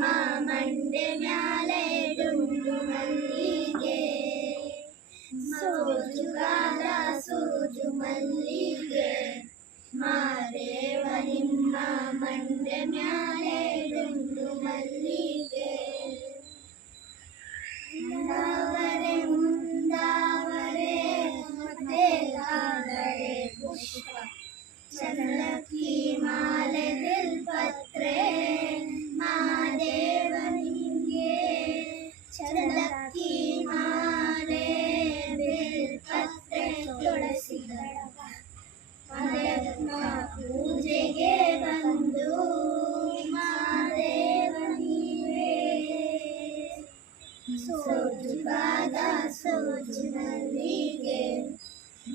ಮಂಡೆ ಮ್ಯಾಲೆ ಡುಂಡು ಮಲ್ಲಿಗೆ ಸೋಜುಗಾದ ಸೋಜು ಮಲ್ಲಿಗೆ ಮಾದೇವ ನಿಮ್ಮ ಮಂಡೆ ಮ್ಯಾಲೆ ಡುಂಡು ಮಲ್ಲಿಗೆ ಮುಂದಾವರೆ ಮುಂದಾವರೆ ಮತ್ತೆ ಲಾಗರೆ ಪುಷ್ಪ ಚಂದ್ರಕ್ಕಿ ಮಾಲೆ ಬಿಲ್ಪತ್ರೆ ಮಾದೇವ ನಿಂಗೆ ಚಂದ್ರಕ್ಕಿ ಮಾಲೆ ಬಿಲ್ಪತ್ರೆ ತುಳಸಿ ಮಾದೇವ ಪೂಜೆಗೆ ಬಂದು ಮಾದೇವ ನೀವೇ ಸೋಜುಗಾದ ಸೋಜು ಮಲ್ಲಿಗೆ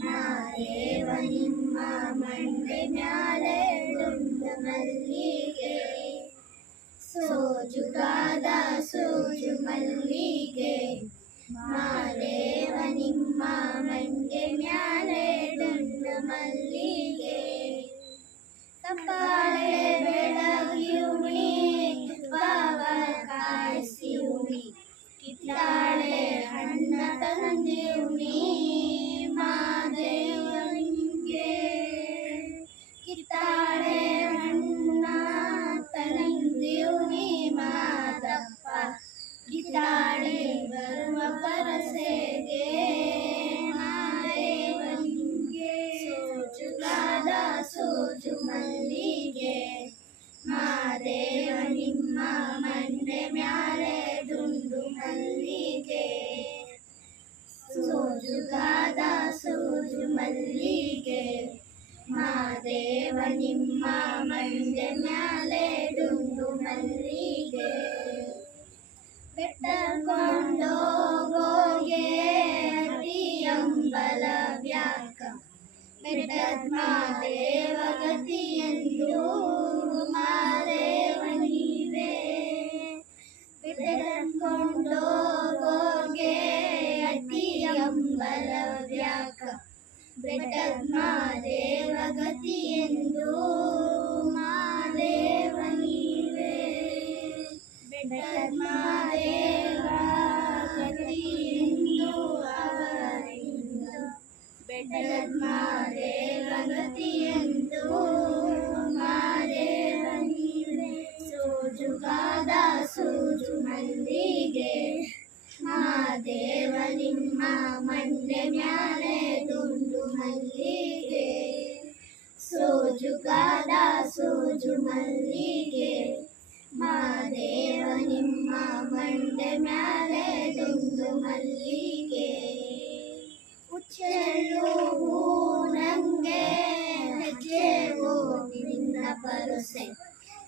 ಮಾದೇವ ನಿಮ್ಮ ಮಂಡೆ ಮ್ಯಾಲೆ ಡುಂಡು ಮಲ್ಲಿಗೆ ಸೋಜುಗಾದ ಸೋಜು ಮಲ್ಲಿಗೆ ಮಾದೇವ ನಿಮ್ಮ ಮಂಡೆ ಮ್ಯಾಲೆ ಡುಂಡು ಮಲ್ಲಿಗೆ ಕಪಾಳೆ ಬೆಳಗಿಯುಣಿ ಪಾವ ಕಾಯಿಸಿಯುಣಿ ಕಿತ್ತಾಳೆ ಹಣ್ಣ ತಂದಿಯುಣಿ ಮಾದೇವ ನಿಂಗೆ ಕಿತ್ತಾಳೆ ಹಣ್ಣ ತಂದಿಯುಣಿ ಮಾದಪ್ಪ ಕಿತ್ತಾಳೆ ಬರುವ ಪರಸೆಗೆ ಮಾದೇವ ನಿಂಗೆ ಸೋಜುಗಾದ ಸೋಜು ಮಲ್ಲಿಗೆ ಮಾದೇವ ನಿಮ್ಮ ಮಂಡೆ ಮ್ಯಾಲೆ ಡುಂಡು ಮಲ್ಲಿಗೆ ಸೋಜುಗಾದ ಸೋಜು ಮಲ್ಲಿಗೆ ಮಾದೇವ ನಿಮ್ಮ ಮಂಡೆ ಮ್ಯಾಲೆ ಡುಂಡು ಮಲ್ಲಿಗೆ ಬೆಟ್ಟಕೊಂಡೋಗೋಗೆ ಅತಿಯಂಬಲ ವ್ಯಾಕ ಬೆಟ್ಟದ ಮಾದೇವ ಗತಿಯೆಂದು ಮಾದೇವ ನೀವೇ ಬೆಟ್ಟಕೊಂಡೋಗೋಗೆ ಅತಿಯಂಬಲ ವ್ಯಾಕ ಬೆಟ್ಟದ ಮಾದೇವ ಗತಿಯೆಂದು ಮಾದೇವ ನೀವೇ ಬೆಟ್ಟದ ಮಾದೇವ ಗತಿಯೆಂದು ಅವರಿಂದ ಬೆಟ್ಟದ ಮಾದೇವ ಗತಿಯೆಂದು ಮಾದೇವ ನೀವೇ ಸೋಜುಗಾದ ಸೋಜು ಮಲ್ಲಿಗೆ ಮಾದೇವ ನಿಮ್ಮ ಮಂಡೆ ಮ್ಯಾಲೆ ಡುಂಡು ಮಲ್ಲಿಗೆ ಸೋಜುಗಾದ ಸೋಜು ಮಲ್ಲಿಗೆ ಮಾದೇವ ನಿಮ್ಮ ಮಂಡೆ ಮ್ಯಾಲೆ ಡುಂಡು ಮಲ್ಲಿಗೆ ಉಚ್ಚೆಳ್ಳು ಹೂ ನಂಗೆ ಹೆಜ್ಜೆ ಓಟಿನಿಂದ ಪರುಸೆ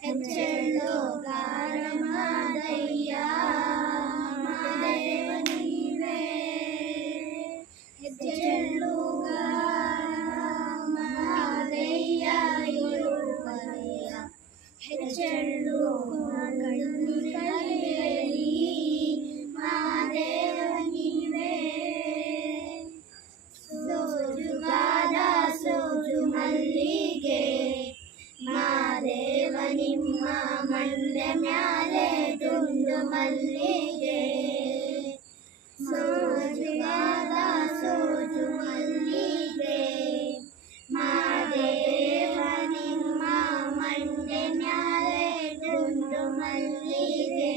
ಹೆಚ್ಚೆಳ್ಳು ಗಾರ ಮಾದಯ್ಯ ಮಾದೇವ ನೀವೇ ಹೆಚ್ಚೆಳ್ಳು ಮಾದಯ್ಯ ಇಳುವಯ್ಯ ಹೆಚ್ಚೆಳ್ಳು ಕಲಿಯಲಿ ಮಾದೇವ ನೀವೇ ಸೋಜುಗಾದ ಸೋಜು ಮಲ್ಲಿಗೆ ಮಾದೇವ ನಿಮ್ಮ ಮಂಡೆ ಮ್ಯಾಲೆ ಡುಂಡು ಮಲ್ಲಿಗೆ ಸೋಜುಗಾದ ಸೋಜು ಮಲ್ಲಿಗೆ ಮಾದೇವ ನಿಮ್ಮ ಮಂಡೆ ಮ್ಯಾಲೆ ಡುಂಡು ಮಲ್ಲಿಗೆ